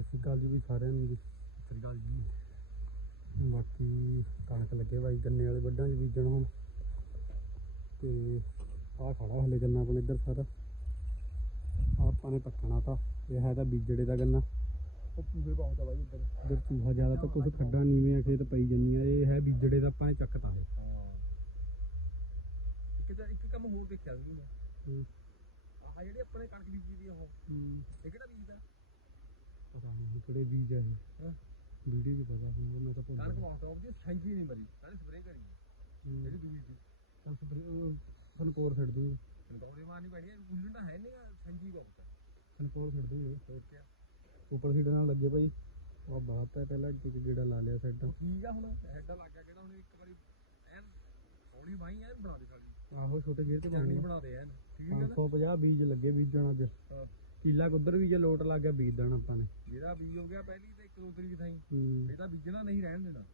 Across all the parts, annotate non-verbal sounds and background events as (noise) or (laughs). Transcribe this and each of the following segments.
ਅਸੀਂ ਗੱਲ ਜੀ ਵੀ ਸਾਰਿਆਂ ਨੂੰ ਜੀ ਸ੍ਰੀ ਅਕਾਲ ਜੀ। ਬਾਕੀ ਕਣਕ ਲੱਗੇ ਬਾਈ ਗੰਨੇ ਵਾਲੇ ਵੱਡਾਂ 'ਚ ਬੀਜਣ ਹੁਣ। ਤੇ ਆਹ ਖੜਾ ਹਲੇ ਗੰਨਾ ਆਪਣੇ ਇੱਧਰ ਸਾਰਾ। ਆਪਾਂ ਨੇ ਪੱਕਣਾ ਤਾਂ। ਇਹ ਹੈ ਤਾਂ ਬੀਜੜੇ ਦਾ ਗੰਨਾ। ਉਹ ਪੂਰੇ ਬਹੁਤ ਆ ਬਾਈ ਇੱਧਰ। ਇੱਧਰ ਚੂਹਾ ਜ਼ਿਆਦਾ ਤਾਂ ਕੁਝ ਖੱਡਾਂ ਨੀਵੇਂ ਆ ਖੇਤ ਪਈ ਜੰਨੀਆਂ ਇਹ ਹੈ ਬੀਜੜੇ ਦਾ ਆਪਾਂ ਨੇ ਚੱਕਤਾ ਹੈ ਹਾਂ। ਇੱਕ ਤਾਂ ਇੱਕ ਕੰਮ ਹੋਰ ਦੇਖਿਆ ਸੀ ਮੈਂ। ਆਹ ਜਿਹੜੀ ਆਪਣੇ ਕਣਕ ਬੀਜੀ ਦੀ ਉਹ। ਹੂੰ। ਇਹ ਕਿਹੜਾ ਬੀਜਦਾ ਪਤਾ ਨਹੀਂ ਕਿਹੜੇ ਬੀਜ ਆ ਇਹ। ਹਾਂ? ਵੀਡੀਓ 'ਚ ਪਤਾ ਹੋਊਗਾ ਮੈਂ ਤਾਂ ਭੁੱਲ ਕਣਕ ਗਿਆ। ਬਹੁਤ ਆ ਉਹਦੀ ਸੈਂਜੀ ਨਹੀਂ ਮਰੀ ਨਾਲੇ ਸਪਰੇਅ ਕਰੀ। ਜਿਹੜੀ ਦੂਜੀ ਸੀ। ਤਾਂ ਸਪਰੇ ਉਹ ਫਨਕੋਰ ਛੱਡ ਦੂੰ ਨਕੌਰੇ ਮਾਰਨੀ ਪੈਣੀ ਹੈ ਗੁੱਲਣ ਤਾਂ ਹੈ ਨਹੀਂਗਾ ਸੈਂਜੀ ਬਹੁਤ ਆ। ਫਨਕੋਰ ਛੱਡ ਦੂੰ ਹੋਰ ਕਿਆ? ਉੱਪਰ ਸੀਟ ਨਾਲ ਲੱਗੇ ਭਾਈ। ਉਹ ਬਾਤ ਹੈ ਪਹਿਲਾਂ ਇੱਕ ਗੇੜਾ ਲਾ ਲਿਆ ਸਾਈਡਾਂ ਠੀਕ ਆ ਹੁਣ ਹੈਡਾ ਲੱਗ ਗਿਆ ਕਿਹੜਾ ਹੁਣ ਇੱਕ ਵਾਰੀ ਐਨ ਹੌਲੀ ਬਾਈ ਐਨ ਬਣਾ ਦੇ ਸਾਡੀ ਆਹੋ ਛੋਟੇ ਗੇਰ ਤੇ ਬਣਾ ਦੇ ਐਨ। 550 ਬੀਜ ਲੱਗੇ ਬੀਜਣ ਅੱਜ। ਹਾਂ। ਕਿੱਲਾ ਕੁੱਧਰ ਵੀ ਜੇ ਲੋਟ ਲੱਗ ਗਿਆ ਬੀਜ ਦੇਣਾ ਆਪਾਂ ਨੇ। ਜਿਹੜਾ ਬੀਜ ਹੋ ਗਿਆ ਪਹਿਲੀ ਤੇ ਇੱਕ ਦੋ ਤਰੀਕ ਥਾਈ ਹੂੰ। ਇਹ ਤਾਂ ਬੀਜਣਾ ਨਹੀਂ ਰਹਿਣ ਦੇਣਾ।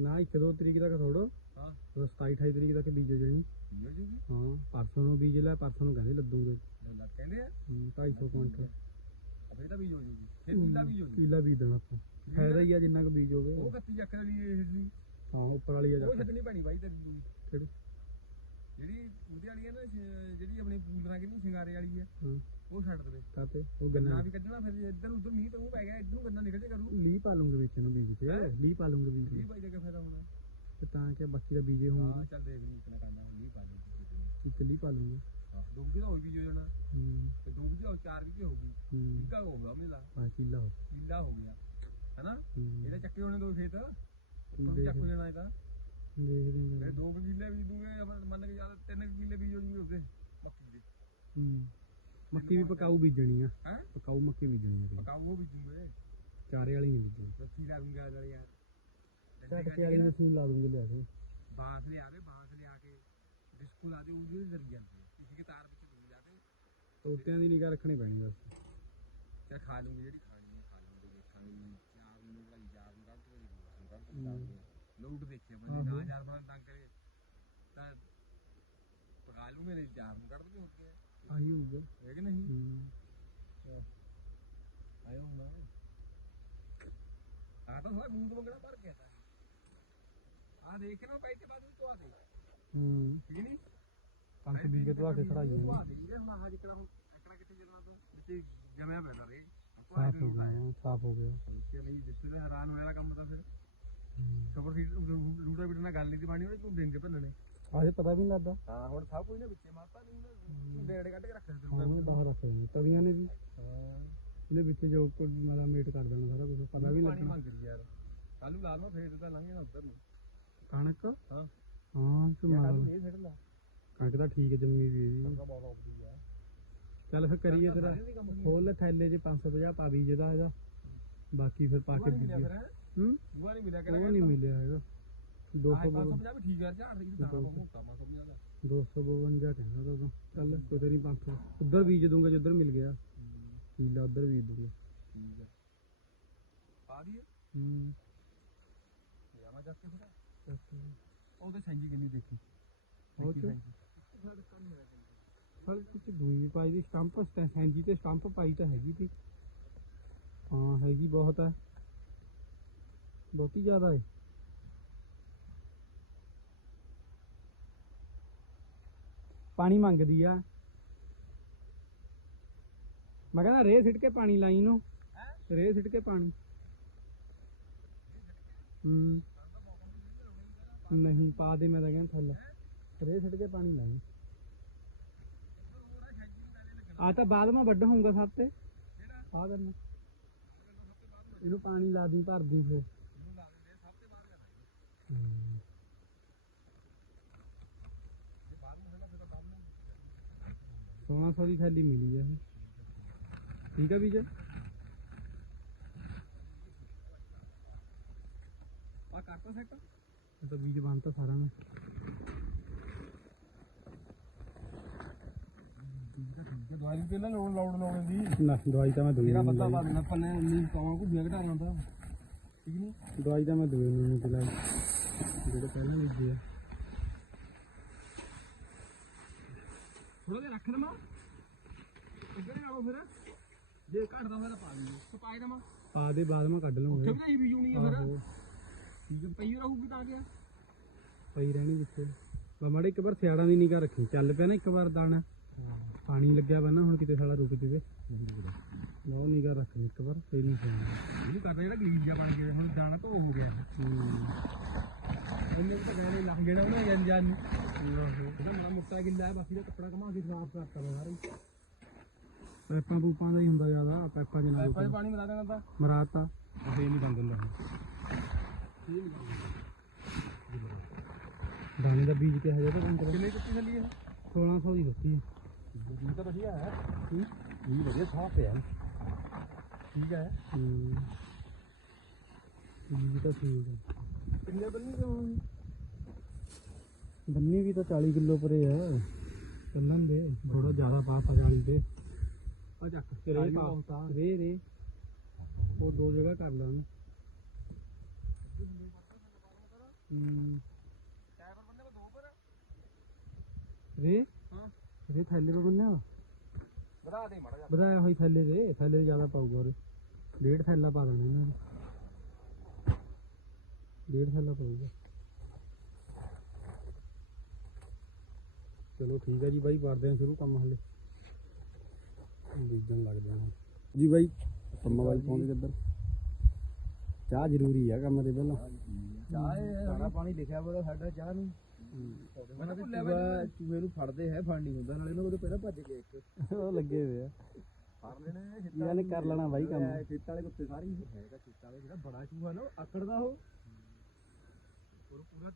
ਨਾ ਇੱਕ ਦੋ ਤਰੀਕ ਤੱਕ ਥੋੜੋ ਹਾਂ। 27 28 ਤਰੀਕ ਤੱਕ ਬੀਜ ਜਣੀ। ਹੋ ਜੂਗੀ ਹਾਂ ਪਰਸੋਂ ਨੂੰ ਬੀਜ ਲੈ ਪਰਸੋਂ ਨੂੰ ਕਹਿੰਦੇ ਲੱਦੂਗੇ ਲੱਗ ਕਹਿੰਦੇ ਆ? ਹੂੰ, 250 ਕੁਇੰਟਲ। ਅਬੇ ਤਾਂ ਬੀਜ ਹੋ ਜੂਗੀ ਫਿਰ ਕਿੱਲਾ ਬੀਜ ਹੋ ਜੂਗੀ ਕਿੱਲਾ ਬੀਜ ਦੇਣਾ ਆਪਾਂ। ਫਾਇਦਾ ਹੀ ਆ ਜਿੰਨਾ ਕੁ ਬੀਜ ਹੋਵੇ। ਉਹ ਕੱਤੀ ਚੱਕ ਵਾਲੀ ਇਹ ਸੀ ਹਾਂ ਉੱਪਰ ਵਾਲੀ ਆ ਜਾ ਉਹ ਛੱਡਣੀ ਪੈਣੀ ਬਾਈ ਤੇਰੀ ਕਿਹੜੀ? ਜਿਹੜੀ ਉਹਦੇ ਵਾਲੀ ਹੈ ਨਾ ਸ਼- ਜਿਹੜੀ ਆਪਣੀ ਪੂਲਰਾਂ ਕਿੰਨੀ ਸ਼ਿੰਗਾਰੇ ਵਾਲੀ ਹੈ ਹਾਂ। ਉਹ ਛੱਡ ਦੇਵੇ। ਕਾਤੇ ਉਹ ਗੰਨਾ। ਗੰਨਾ ਵੀ ਕੱਢਣਾ ਫਿਰ ਜੇ ਇੱਧਰ ਉੱਧਰ ਮੀਂਹ ਪਊ ਪੈ ਗਿਆ ਇੱਧਰ ਨੂੰ ਗੰਨਾ ਨਿਕਲ ਜੇ ਕਰੂ ਲੀ ਪਾ ਲੂੰਗੇ ਵਿੱਚ ਨੂੰ ਬੀਜ ਤੇ ਹੈਂ? ਲੀ ਪਾ ਲੂੰਗੇ ਬੀਜ ਮੀਂਹ ਨੂੰ। ਪਾਈ ਦਾ ਕੀ ਫਾਇਦਾ ਹੋਣਾ। ਤੇ ਤਾਂ ਕਿ ਬਾਕੀ ਦਾ ਬੀਜੇ ਹਾਂ ਹੋਣਗੇ ਚੱਲ ਦੇਖ ਲਈ ਇਤਨਾ ਕਰਨਾ ਮੀਂਹ ਪਾ ਦੇ ਇੱਕ ਲੀ ਪਾ ਲੂੰਗੇ। ਦੋ ਵੀ ਤਾਂ ਹੋ ਵੀ ਹੋ ਜਾਣਾ। ਹੂੰ। ਤੇ ਦੋ ਵੀ ਹੋ ਚਾਰ ਵੀ ਹੋ ਗਈ? ਹੂੰ। ਇੱਕਾ ਹੋ ਗਿਆ ਮੇਲਾ ਆ ਕਿੱਲਾ ਹੋ ਲੀਲਾ ਹੋ ਗਿਆ। ਹੈਨਾ? ਹੂੰ। ਇਹਦੇ ਚੱਕੇ ਹੋਣੇ ਦੋ ਖੇਤ। ਦੇਖ। ਚੱਕ ਹੋ ਜਾਣਾ ਇਹਦਾ। ਦੇਖਦੇ ਹਾਂ। ਦੋ ਕੁ ਕਿੱਲੇ ਬੀਜ ਦੂੰਗੇ ਆਪਾਂ ਮੰਨ ਕੇ ਚੱਲ ਤਿੰਨ ਕੁ ਕਿੱਲੇ ਬੀਜ ਹੋ ਜੂਗੇ ਉਹਦੇ ਮੱਕੀ ਦੇ। ਹੂੰ। ਮੱਕੀ ਵੀ ਬੀਜਣੀ ਆ। ਹੈ? ਪਕਾਊ ਮੱਕੀ ਬੀਜਣੀ ਆ ਬੀਜੂਗੇ। ਚਾਰੇ ਵਾਲੀ ਨਹੀਂ ਬੀਜਣੀ। ਰੱਸੀ ਲਾ ਦੂੰਗਾ ਯਾਰ। ਯਾਰ ਕੱਟ ਕੇ ਵਾਲੀ ਮਸ਼ੀਨ ਲਾ ਦੂੰਗੇ ਲਿਆ ਕੇ। ਬਾਂਸ ਲਿਆ ਦੇ ਬਾਂਸ ਲਿਆ ਕੇ ਡਿਸਕੋ ਲਾ ਦੇ ਉਹਦੇ ਜ਼ਰੀ ਜਾਂਦੇ ਕਿਸੇ ਕੇ ਤਾਰ ਵਿੱਚ ਦੂਰ ਜਾ ਕੇ ਤੋਤਿਆਂ ਦੀ ਨਿਗਾਹ ਰੱਖਣੀ ਪੈਣੀ ਬਸ। ਤੇ ਖਾ ਲੂੰਗੀ ਜਿਹੜੀ ਖਾਣੀ ਹੈ ਖਾ ਲੂੰਗੀ ਦੇਖਾਂਗੇ। ਚਾਰ ਨੂੰ ਭਾਈ ਚਾਰ ਨੂੰ ਕੱਢ ਕੇ ਨੂੰ ਕੱਢ ਕੇ ਲੋਟ ਦੇਖਿਆ ਬੰਦੇ ਆਹੋ। ਨਾ ਚਾਰ ਬਣਾ ਡੰਗ ਕਰੇ ਤਾਂ ਪਕਾ ਲੂ ਮੇਰੇ ਚਾਰ ਨੂੰ ਕੱਢ ਕੇ ਹੋ ਗਿਆ ਆਹੀ ਹੋਊਗਾ ਹੈ ਕਿ ਨਹੀਂ ਹੂੰ ਆਇਆ ਹੁਣ ਆ ਤਾਂ ਸਾਰਾ ਗੂੰਦ ਮੰਗਣਾ ਭਰ ਗਿਆ ਤਾਂ ਆ ਦੇਖ ਨਾ ਪੈਸੇ ਬਾਅਦ ਵਿੱਚ ਆ ਦੇ ਹੂੰ ਠੀਕ ਨਹੀਂ ਪੰਜ ਬੀਜ ਕੇ ਧਵਾ ਕੇ ਖੜਾਈ ਆ ਜਾਂਦੀ ਦੇ ਇਹਦੇ ਹੁਣ ਆਹ ਜਿਕੜਾ ਇਕੜਾ ਕਿੱਥੇ ਜਣਾ ਤੂੰ ਵਿੱਚ ਜਮਿਆ ਪੈਦਾ ਰੇ ਸਾਫ਼ ਹੋ ਗਿਆ ਹਾਂ, ਸਾਫ਼ ਹੋ ਗਿਆ ਕਿ ਨਹੀਂ ਜਿੱਥੇ ਦਾ ਫਿਰ ਹੂੰ। ਖਬਰ ਸੀ ਰੂਟਾ ਬਿਟਾ ਨਾਲ ਗੱਲ ਨਹੀਂ ਦੀ ਬਾਣੀ ਉਹਨੇ ਝੁੰਡੇ ਦੇ ਭੰਨਣੇ ਆਹ ਪਤਾ ਵੀ ਨਹੀਂ ਲੱਗਦਾ। ਹਾਂ ਹੁਣ ਸਭ ਕੁਝ ਨਾ ਵਿੱਚੇ ਮਾਰਤਾ ਨਹੀਂ ਨਾ ਡੇੜੇ ਕੱਢ ਕੇ ਰੱਖਿਆ ਹਾਂ ਉਹਨੇ ਬਾਹਰ ਰੱਖੇ ਨੇ ਤਵੀਆਂ ਨੇ ਵੀ ਹਾਂ। ਇਹਦੇ ਵਿੱਚ ਜੋ ਕੁਝ ਮਲਾ ਮੀਟ ਕਰ ਦੇਣਾ ਸਾਰਾ ਕੁਝ ਪਤਾ ਵੀ ਪਾਣੀ ਲੱਗਣਾ। ਮੰਗ ਰਹੀ ਯਾਰ। ਕੱਲੂ ਲਾ ਲਵਾਂ ਫੇਰ ਤਾਂ ਲੰਘੇ ਨਾ ਉੱਧਰ ਨੂੰ। ਕਣਕ? ਹਾਂ। ਹਾਂ ਕੱਲੂ ਇਹ ਲਾ। ਕਣਕ ਤਾਂ ਠੀਕ ਹੈ ਜੰਮੀ ਵੀ ਇਹਦੀ। ਕਣਕਾਂ ਬਹੁਤ ਔਖੀ ਆ। ਚੱਲ ਫਿਰ ਕਰੀਏ ਦੀ ਦੀ ਖੋਲ ਥੈਲੇ 'ਚ 550 ਪਾ ਵੀ ਜਿਹਦਾ ਇਹਦਾ ਬਾਕੀ ਫਿਰ ਪਾ ਕੇ ਨਹੀਂ ਬੀਜੇ ਫਿਰ ਹੂੰ ਦੂਆ ਨਹੀਂ ਮਿਲਿਆ ਉਹ ਕਿਹੜਾ ਨਹੀਂ ਮਿਲਿਆ ਹੈਗਾ 200 550 ਵੀ ਠੀਕ ਆ ਝਾੜ ਰਹੀ ਤਾਂ ਮੋਟਾ 550 ਦਾ 252 ਕਹਿੰਦਾ ਤਾਂ ਚੱਲ ਕੋਈ ਨਹੀਂ 500 ਉਧਰ ਬੀਜ ਦੂੰਗਾ ਜਿੱਧਰ ਮਿਲ ਗਿਆ ਕੀਲਾ ਉਧਰ ਬੀਜ ਦੂੰਗਾ ਠੀਕ ਆ ਆ ਦੀ ਹੂੰ ਤੇ ਆਵਾ ਬਹੁਤ ਜ਼ਿਆਦਾ ਹੈ ਪਾਣੀ ਮੰਗਦੀ ਆ। ਮੈਂ ਕਹਿੰਦਾ ਰੇ ਸਿੱਟ ਕੇ ਪਾਣੀ ਲਾਈ ਨੂੰ ਹੈ? ਰੇ ਸਿੱਟ ਕੇ ਪਾਣੀ। ਹੂੰ। ਨਹੀਂ ਪਾ ਦੇ ਮੈਂ ਤਾਂ ਕਹਿੰਦਾ ਥੱਲੇ। ਰੇ ਸਿੱਟ ਕੇ ਪਾਣੀ ਲਾਈ। ਆ ਤਾਂ ਬਾਅਦ ਮੈਂ ਵੱਡਾ ਹੋਊਗਾ ਸਭ ਤੇ। ਆ ਕਰਨਾ ਇਹਨੂੰ ਪਾਣੀ ਲਾ ਦੀ ਭਰ ਦੀ ਫਿਰ ਇਹਨੂੰ ਲਾ ਦੇ ਸਭ ਤੇ ਬਾਹਰ ਕਰਨਾ ਹੂੰ। ਤੇ ਬਾਹਰ ਨੂੰ ਹੈਗਾ ਫਿਰ ਤਾਂ ਬਾਹਰ ਨੂੰ ਸੋਲਾਂ ਸੌ ਦੀ ਥੈਲੀ ਮਿਲੀ ਆ ਇਹ ਠੀਕ ਆ ਵੀਰ ਆ ਕਰਤਾ ਸੈੱਟ? ਤਾਂ ਬੀਜ ਤਾਂ ਸਾਰਾ ਨੇ। ਹੈ ਹੈ ਦਵਾਈ ਪਹਿਲਾਂ ਲੋੜ ਲੋੜ ਲਾਉਣ ਦੀ। ਨਾ ਦਵਾਈ ਤਾਂ ਮੈਂ ਦੂਈ ਜਿਹੜਾ ਨੂੰ ਲਾਈ। ਪਾ ਦੇਣਾ ਪੰਨੇ ਨਹੀਂ ਪਾਵਾਂ ਕੋ ਬਿਆ ਘਟਾ ਜਾਂਦਾ ਠੀਕ ਨਹੀਂ? ਦਵਾਈ ਤਾਂ ਮੈਂ ਦੂਈ ਨੂੰ ਨਹੀਂ ਚਲਾਈ ਜਿਹੜੇ ਪਹਿਲਾਂ ਬੀਜੇ ਆ। ਥੋੜਾ ਜਿਹਾ ਰੱਖ ਦਮਾ ਇੱਧਰ ਹੀ ਫਿਰ। ਜੇ ਘਟਦਾ ਹੋਇਆ ਤਾਂ ਪਾ ਦਿੰਦੇ ਸਪਾਈ ਦਮਾ ਪਾ ਦੇ ਬਾਅਦ ਮੈਂ ਕੱਢ ਲੂੰਗਾ ਵੀ ਨਹੀਂ ਬੀਜੂਣੀ ਆ ਫਿਰ। ਹੈ ਪਈ ਰਹੂਗੀ ਤਾਂ ਗਿਆ ਪਈ ਰਹਿਣੀ ਜਿੱਥੇ। ਬਾ ਮਾੜੇ ਇੱਕ ਵਾਰ ਸਿਆੜਾਂ ਦੀ ਨਿਗਾਹ ਰੱਖੀ। ਚੱਲ ਪਿਆ ਨਾ ਇੱਕ ਵਾਰ ਦਾਣਾ। ਪਾਣੀ ਲੱਗਿਆ ਵਾ ਨਾ ਹੁਣ ਕਿਤੇ ਸਾਲਾ ਰੁਕ ਜਵੇ। ਬਹੁਤ ਨਿਗਾਹ ਰੱਖਣੀ ਇੱਕ ਵਾਰ ਫੇਰ ਨਹੀਂ ਖਾਣਾ ਇਹਨੂੰ ਕਰਦਾ ਜਿਹੜਾ ਗਲੀਜ ਬਣ ਗਿਆ ਹੁਣ ਦਾਣਾ ਧੋ ਹੋ ਗਿਆ। ਉਹਨੇ ਤਾਂ ਕਹਿੰਦੇ ਲੱਗ ਗਿਆ ਨਾ ਜਨ ਜਨ ਨੂੰ ਇਹਦਾ ਮਾਂ ਮੁੱਟਾ ਗਿੱਲਾ ਹੈ। ਬਾਕੀ ਦਾ ਕੱਪੜਾ ਘਮਾ ਕੇ ਸਾਫ਼ ਕਰਤਾ ਵਾ ਸਾਰਾ ਹੀ। ਪੈਪਾਂ ਪੂਪਾਂ ਦਾ ਹੀ। ਹੁੰਦਾ ਜ਼ਿਆਦਾ ਪੈਪਾਂ ਚ ਪਾਈਪਾਂ 'ਚ ਪਾਣੀ ਮਿਲਾ ਦੇਣਾ ਤਾਂ ਮਰਾਤਾ ਫੇਰ ਨਹੀਂ ਬੰਦ ਹੁੰਦਾ ਦਾਣੇ ਦਾ ਬੀਜ ਕਿਹਾ ਜਾਂਦਾ ਬੰਦ ਕਿੰਨੇ ਕੁੱਤੀ ਥੱਲੀ ਹੈ 1600 ਦੀ ਦਿੱਤੀ ਇਹ ਤਾਂ ਵਧੀਆ ਹੈ ਇਹ ਵਧੀਆ ਸਾਫ਼ ਹੈ ਠੀਕ ਹੈ ਹੂੰ ਬੀਜ ਤਾਂ ਠੀਕ ਹੈ। ਕਿੰਨੇ ਬੰਨੀ ਬੰਨੀ ਵੀ ਤਾਂ 40 ਕਿਲੋ ਪਰੇ ਆ। ਕੰਨਨ ਦੇ ਥੋੜਾ ਜ਼ਿਆਦਾ ਪਾਸ ਆ ਜਾਣੀ ਤੇ। ਆ ਚੱਕ ਰੇ ਪਾ ਰੇ ਰੇ ਉਹ ਦੋ ਜਗ੍ਹਾ ਕਰ ਲਾਂ। ਹੂੰ। ਟਾਈਪਰ ਬੰਨੇ ਕੋ ਦੋ ਪਰ ਰੇ? ਹਾਂ। ਰੇ ਥੈਲੇ ਤੋਂ ਬੰਨਿਆ? ਵਧਾ ਦੇ ਮੜਾ ਜਾ ਵਧਾਇਆ ਹੋਈ ਥੈਲੇ ਦੇ ਥੈਲੇ ਜ਼ਿਆਦਾ ਪਾਊਗਾ ਉਰੇ। ਡੇਢ ਥੈਲਾ ਪਾ ਦੇਣਾ ਇਹਨਾਂ ਨੇ। ਡੇਢ ਥੈਲਾ ਪਾਊਗਾ। ਚਲੋ ਠੀਕ ਹੈ ਜੀ ਬਾਈ ਕਰਦੇ ਹਾਂ ਸ਼ੁਰੂ ਕੰਮ ਹਲੇ। ਬੀਜਣ ਲੱਗ ਜਾਣਾ ਜੀ ਬਾਈ ਪੰਮਾ ਬਾਈ ਪਹੁੰਚ ਗਏ ਇੱਧਰ। ਚਾਹ ਜ਼ਰੂਰੀ ਆ ਕੰਮ ਤੇ ਪਹਿਲਾਂ। ਚਾਹ ਦਾਣਾ ਪਾਣੀ ਲਿਖਿਆ ਵਾ ਸਾਡਾ ਚਾਹ ਨੂੰ ਮੈਂ ਚੂਹਾ ਚੂਹੇ ਨੂੰ ਫੜਦੇ ਹੈ ਫੜ ਨਹੀਂ ਹੁੰਦਾ ਨਾਲੇ ਇਹਨਾਂ ਕੋਲ ਪਹਿਲਾਂ ਭੱਜ ਗਏ ਇੱਕ। ਉਹ ਲੱਗੇ ਹੋਏ ਆ। ਫੜ ਲੈਣੇ ਇਹਨਾਂ ਨੇ ਕਰ ਲੈਣਾ ਬਾਈ ਕੰਮ। ਖੇਤ ਵਾਲੇ ਕੁੱਤੇ ਸਾਰੇ ਹੀ ਹੈਗਾ ਖੇਤ ਵਾਲੇ ਜਿਹੜਾ ਬੜਾ ਚੂਹਾ ਨਾ ਉਹ ਆਕੜਦਾ ਉਹ। ਉਹ ਪੂਰਾ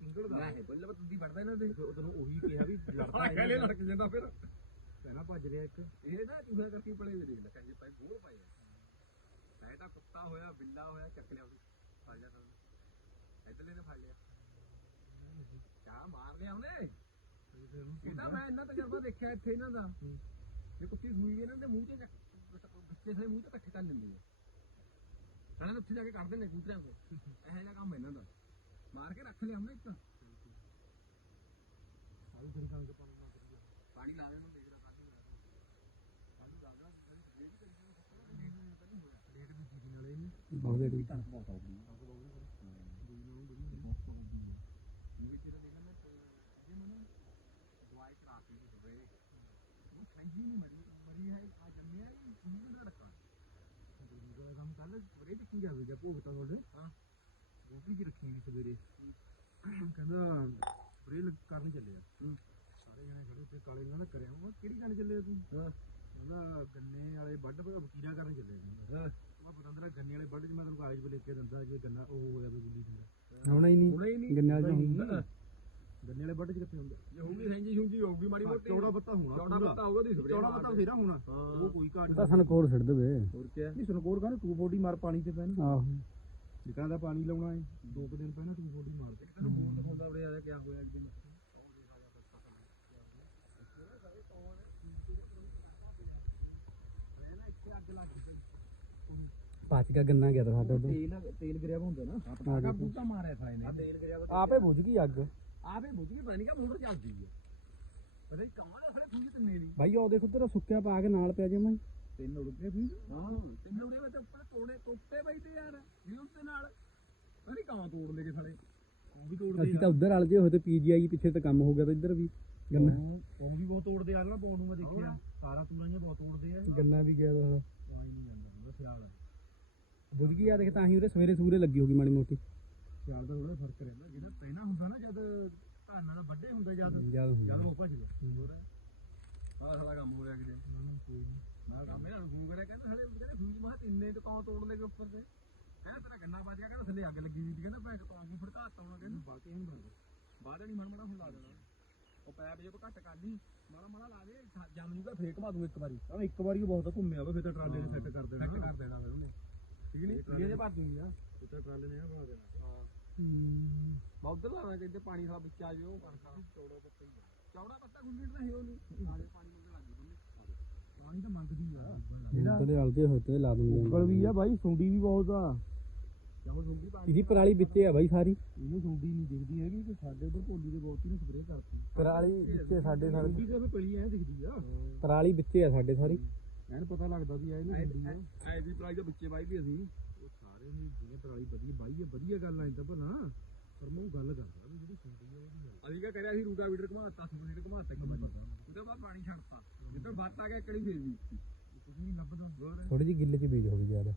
ਬੱਲੇ ਬੱਤੀ ਵੜਦਾ ਇਹਨਾਂ ਦੇ। ਉਹ ਤੈਨੂੰ ਉਹੀ ਕਿਹਾ ਵੀ ਲੜਦਾ ਪਹਿਲੇ ਲੜਕ ਜਾਂਦਾ ਫਿਰ। ਪਹਿਲਾਂ ਭੱਜ ਰਿਹਾ ਇੱਕ। ਇਹ ਨਾ ਚੂਹਾ ਕਰਕੇ ਪੜੇ ਦੇ ਦੇਖ ਲੈ ਕਹਿੰਦੇ ਭਾਈ ਬੋਲ ਪਾਏ ਮੈਂ ਤਾਂ ਕੁੱਤਾ ਹੋਇਆ ਬਿੱਲਾ ਹੋਇਆ ਚੱਕ ਲਿਆ ਉਹਨੂੰ। ਫੜ ਲਿਆ ਤਾਂ ਇੱਧਰਲੇ ਨੇ ਫੜ ਲਿਆ। ਕਿਆ ਮਾਰ ਲਿਆ ਉਹਨੇ। ਇਹਦਾ ਮੈਂ ਇੰਨਾ ਤਜਰਬਾ ਦੇਖਿਆ ਇੱਥੇ ਇਹਨਾਂ ਦਾ। ਜੇ ਕੁੱਤੀ ਸੂਈ ਇਹਨਾਂ ਦੇ ਮੂੰਹ 'ਚ ਬੱਚੇ ਸਾਰੇ ਮੂੰਹ 'ਚ ਇਕੱਠੇ ਕਰ ਲੈਂਦੇ ਆ। ਕਹਿੰਦੇ ਉੱਥੇ ਜਾ ਕੇ ਕੱਢਦੇ ਨੇ ਕੂਤਰਿਆਂ ਕੋ ਇਹੋ ਜਿਹਾ ਕੰਮ ਇਹਨਾਂ ਦਾ। ਮਾਰ ਕੇ ਰੱਖ ਲਿਆ ਉਹਨੇ ਇੱਕ ਪਾਣੀ ਲਾ ਦੇ ਉਹਨੂੰ ਦੇਖ ਰਿਹਾ ਕਾਹਦੀ ਕਾਹਦੀ ਲਾ ਦਾ ਜਿਹੜੀ ਕਰੀ ਲੇਟ ਵੀ ਜੀਰੀ ਨਾਲੇ ਇਹਨੇ ਬਹੁਤ ਜਿਹੜੀ ਬਹੁਤ ਆਉਂਦੀ ਹੈ ਬੜੀ ਨੂੰ ਬੜੀ ਇਹ ਵੀ ਤੇਰਾ ਦੇਖਣ ਮੈਂ ਜੇ ਮਨ ਦਵਾਈ ਕਰਾ ਕੇ ਦੀ ਸਵੇਰੇ ਉਹ ਖੰਜੀ ਨਹੀਂ ਮਰੀ ਮਰੀ ਹੈ ਆ ਜੰਮਿਆ ਹੀ ਉਹਨੂੰ ਨਾ ਰੱਖਾ ਜਦੋਂ ਕੰਮ ਕਰ ਸਵੇਰੇ ਚੱਕੀ ਜਾਵੇ ਜਾਂ ਭੋਗਤਾ ਕੋਲ ਹਾਂ ਰੋਟੀ ਜੀ ਰੱਖੀ ਵੀ ਸਵੇਰੇ ਕਹਿੰਦਾ ਸਵੇਰੇ ਕਰਨ ਚੱਲੇ ਆ? ਸਾਰੇ ਜਣੇ ਖੜੇ ਉੱਤੇ ਕਾਲੇ ਨਾਲ ਕਰਿਆ ਉਹ ਕਿਹੜੀ ਗੱਲ ਚੱਲੇ ਤੂੰ? ਹਾਂ। ਉਹਨਾਂ ਗੰਨੇ ਵਾਲੇ ਵੱਢ ਵਕੀਲਾ ਕਰਨ ਚੱਲੇ ਹਾਂ। ਉਹ ਪਤਾ ਅੰਦਰ ਗੰਨੇ ਵਾਲੇ ਵੱਢ ਚ ਮੈਂ ਤੈਨੂੰ ਕਾਗਜ਼ 'ਤੇ ਲਿਖ ਕੇ ਦਿੰਦਾ ਜੇ ਗੰਨਾ ਉਹ ਹੋਇਆ ਵੀ ਗੁੱਲੀ ਦਿੰਦਾ ਹੋਣਾ ਹੀ ਹੀ ਨਹੀਂ ਨਹੀਂ। ਗੰਨੇ ਵਾਲੇ ਹੁੰਦਾ ਗੰਨੇ ਵਾਲੇ ਵੱਢ ਚ ਕਿੱਥੇ ਹੁੰਦੇ? ਜੇ ਹੋਊਗੀ ਹੈਂਜੀ ਹੁੰਜੀ ਹੋਊਗੀ ਮਾੜੀ ਮੋਟੀ। ਚੌੜਾ ਪੱਤਾ ਹੋਣਾ ਚੌੜਾ ਪੱਤਾ ਹੋਊਗਾ ਦੀ ਚੌੜਾ ਪੱਤਾ ਫੇਰਾ ਹੋਣਾ। ਉਹ ਕੋਈ ਘਾਟ ਤਾਂ ਸਾਨੂੰ ਕੋਲ ਛੱਡ ਦੇਵੇ। ਹੋਰ ਕੀ ਨਹੀਂ ਸਨਕੋਰ ਕਹਿੰਦਾ 240 ਮਾਰ ਪਾਣੀ ਤੇ ਪੈਣ। ਆਹੋ। ਜਿਕਾਂ ਦਾ ਪਾਣੀ ਲਾਉਣਾ ਹੈ ਦੋ ਕੁ ਦਿਨ ਪਹਿਲਾਂ 240 ਮਾਰ ਤੇ ਤੈਨੂੰ ਬੋਲ ਦਿਖਾਉਂਦਾ ਬੜੇ ਆ ਕਿਆ ਹੋਇਆ ਇੱਕ ਦਿਨ। ਪਾਚ ਕਾ ਗੰਨਾ ਗਿਆ ਤਾਂ ਸਾਡੇ ਉਧਰ। ਤੇਲ ਤੇਲ ਗਿਰਿਆ ਹੁੰਦਾ ਨਾ। ਆਹ ਬੂਟਾ ਮਾਰਿਆ ਥਾ ਇਹਨੇ। ਤੇਲ ਗਿਰਿਆ ਆਪੇ ਬੁਝ ਗਈ ਅੱਗ। ਆਪੇ ਬੁੱਝ ਕੇ ਪਤਾ ਨਹੀਂ ਕਾ ਮੋਟਰ ਚੱਲਦੀ ਹੈ ਪਤਾ ਨਹੀਂ ਕਮਾਂ ਦਾ ਫੜੇ ਫੂਜ ਤਿੰਨੇ ਨਹੀਂ ਬਾਈ ਉਹ ਦੇਖੋ ਤੇਰਾ ਸੁੱਕਿਆ ਪਾ ਕੇ ਨਾਲ ਪਿਆ ਜਮਾ ਤਿੰਨ ਉੜ ਗਏ ਫੂਜ ਹਾਂ ਤਿੰਨ ਉੜੇ ਵਿੱਚ ਉੱਪਰ ਤੋੜੇ ਟੁੱਟੇ ਬਈ ਤੇ ਯਾਰ ਉਸ ਦੇ ਨਾਲ ਨਹੀਂ ਕਾਂ ਤੋੜ ਲੇਗੇ ਸਾਲੇ। ਉਹ ਵੀ ਤੋੜਦੇ ਅਸੀਂ ਤਾਂ ਉਧਰ ਵਾਲ ਜੇ ਹੋਏ ਤੇ ਪੀਜੀਆਈ ਪਿੱਛੇ ਤਾਂ ਕੰਮ ਹੋ ਗਿਆ ਤਾਂ ਇੱਧਰ ਵੀ ਗੰਨਾ। ਉਹ ਵੀ ਬਹੁਤ ਤੋੜਦੇ ਆ ਨਾ ਪੌਣ ਨੂੰ ਮੈਂ ਦੇਖਿਆ। ਤਾਰਾਂ ਤੂਰਾਂ ਜਿਹੀਆਂ ਬਹੁਤ ਤੋੜਦੇ ਆ। ਗੰਨਾ ਵੀ ਗਿਆ ਪਾਣੀ ਨਹੀਂ ਜਾਂਦਾ ਹੁੰਦਾ ਸਿਆਲ ਬੁਝ ਗਈ ਆ ਦੇਖ ਤਾਂ ਹੀ ਉਹਦੇ ਸਵੇਰੇ ਸੂਰੇ ਲੱਗੀ ਹੋਗੀ ਮਾੜੀ ਮੋਟੀ। ਸਿਆਲ ਦਾ ਥੋੜਾ ਫ਼ਰਕ ਰਹਿੰਦਾ ਜਿਹੜਾ ਪਹਿਲਾਂ ਹੁੰਦਾ ਨਾ ਜਦ ਧਾਨਾਂ ਦਾ ਵੱਡੇ ਹੁੰਦਾ ਜਦ ਜਦ ਉਹ ਭੱਜ ਗਏ ਹੋਰ ਬੜਾ ਸਾਲਾ ਕੰਮ ਹੋ ਰਿਹਾ ਕਿਤੇ। ਕੋਈ ਨਹੀਂ ਇਹਨਾਂ ਨੂੰ ਫੋਨ ਕਰਿਆ ਕਹਿੰਦਾ ਹਲੇ ਕਹਿੰਦੇ ਫੂਜ ਮਾ ਤਿੰਨੇ ਤੇ ਕੌਂ ਤੋੜ ਲੇਗੇ ਉੱਪਰ ਤੇ। ਕਹਿੰਦਾ ਤੇਰਾ ਗੰਨਾ ਵੱਜ ਗਿਆ ਕਹਿੰਦਾ ਥੱਲੇ ਅੱਗ ਲੱਗੀ ਸੀ ਕਹਿੰਦਾ ਭੈਣ ਤੋਂ ਅੱਗ ਫੜਕਾ ਤੋਣਾ ਕਹਿੰਦਾ ਬਾਕੀ ਨਹੀਂ ਬੰਦਾ ਬਾਹਰ ਨਹੀਂ ਮਨ ਮੜਾ ਹੁਣ ਲਾ ਦੇਣਾ। ਉਹ ਪੈਪ ਜੇ ਕੋ ਘੱਟ ਕਰ ਲਈ ਮਾੜਾ ਮਾੜਾ ਲਾ ਦੇ ਜੰਮ ਜੂਗਾ ਫੇਰ ਘਮਾ ਦੂੰ ਇੱਕ ਵਾਰੀ। ਆ ਇੱਕ ਵਾਰੀ ਬਹੁਤ ਘੁੰਮਿਆ ਵਾ ਫੇਰ ਤਾਂ ਟਰਾਲੇ ਨੇ ਸੈੱਟ ਕਰ ਦੇਣਾ। ਸੈੱਟ ਕਰ ਦੇਣਾ ਫਿਰ ਉਹਨੇ। ਠੀਕ ਨਹੀਂ? ਇਹ ਜੇ ਭਰ ਦੂੰਗੀ ਆ ਫੇਰ ਤਾਂ ਟਰਾਲੇ ਨੇ ਨਾ ਬਣਾ ਦੇਣਾ। ਹਾਂ। ਬਹੁਤ ਉਧਰ ਲਾਣਾ ਚਾਹੀਦਾ ਪਾਣੀ ਸਾਲਾ ਵਿੱਚ ਆ ਉਹ ਕਣਕਾਂ ਚੌੜਾ ਪੱਤਾ ਹੀ ਚੌੜਾ ਪੱਤਾ ਗੁੰਨਣ ਨਹੀਂ ਨਾਲੇ ਪਾਣੀ ਪਾਣੀ ਤਾਂ ਮੰਗਦੀ ਆ ਉਹਦੇ ਵਾਲ ਤੇ ਹੋਏ ਤੇ ਲਾ ਦਿੰਦੇ ਉਂਗਲ ਵੀ ਆ ਬਾਈ ਸੁੰਡੀ ਵੀ ਬਹੁਤ ਆ। ਸੁੰਡੀ ਇਹਦੀ ਪਰਾਲੀ ਵਿੱਚੇ ਆ ਬਾਈ ਸਾਰੀ। ਇਹਨੂੰ ਸੁੰਡੀ ਨਹੀਂ ਦਿਖਦੀ ਹੈਗੀ ਕਿ ਸਾਡੇ ਉਧਰ ਭੋਲੀ ਦੇ ਬਹੁਤੀ ਨੇ ਸਪਰੇਅ ਕਰਤੀ। ਪਰਾਲੀ ਵਿੱਚੇ ਸਾਡੇ ਸਾਰੇ। ਸੁੰਡੀ ਤਾਂ ਪਲੀ ਐ ਦਿਖਦੀ ਆ। ਪਰਾਲੀ ਵਿੱਚੇ ਆ ਸਾਡੇ ਸਾਰੀ। ਐਨ ਪਤਾ ਲੱਗਦਾ ਵੀ ਐ ਨਹੀਂ ਹੁੰਦੀ ਆ। ਐ ਦੀ ਪ੍ਰਾਈਸ ਦੇ ਬੱਚੇ ਬਾਈ ਵੀ ਅਸੀਂ। ਉਹ ਸਾਰੇ ਦੀ ਜਿਹਨੇ ਪਰਾਲੀ ਵਧੀਆ ਬਾਈ ਆ ਵਧੀਆ ਗੱਲ ਆਈ ਤਾਂ ਭਲਾ। ਪਰ ਮੈਂ ਗੱਲ ਕਰਦਾ ਵੀ ਜਿਹੜੀ ਸੁਣਦੀ ਆ ਉਹਦੀ ਅਸੀਂ ਕਿਆ ਕਰਿਆ ਸੀ ਰੂਟਾ ਵੀਡਰ ਘਮਾਤਾ ਸੀ ਵੀਡਰ ਘਮਾਤਾ ਇੱਕ ਵਾਰੀ ਉਹਦੇ ਬਾਅਦ ਪਾਣੀ ਛੱਡਤਾ। ਜਿੱਦਾਂ ਬਾਤ ਆ ਗਿਆ ਕੜੀ ਫੇਰ ਵੀ ਥੋੜੀ ਜਿਹੀ ਗਿੱਲੇ ਚ ਬੀਜ ਹੋ ਗਈ ਜ਼ਿਆਦਾ।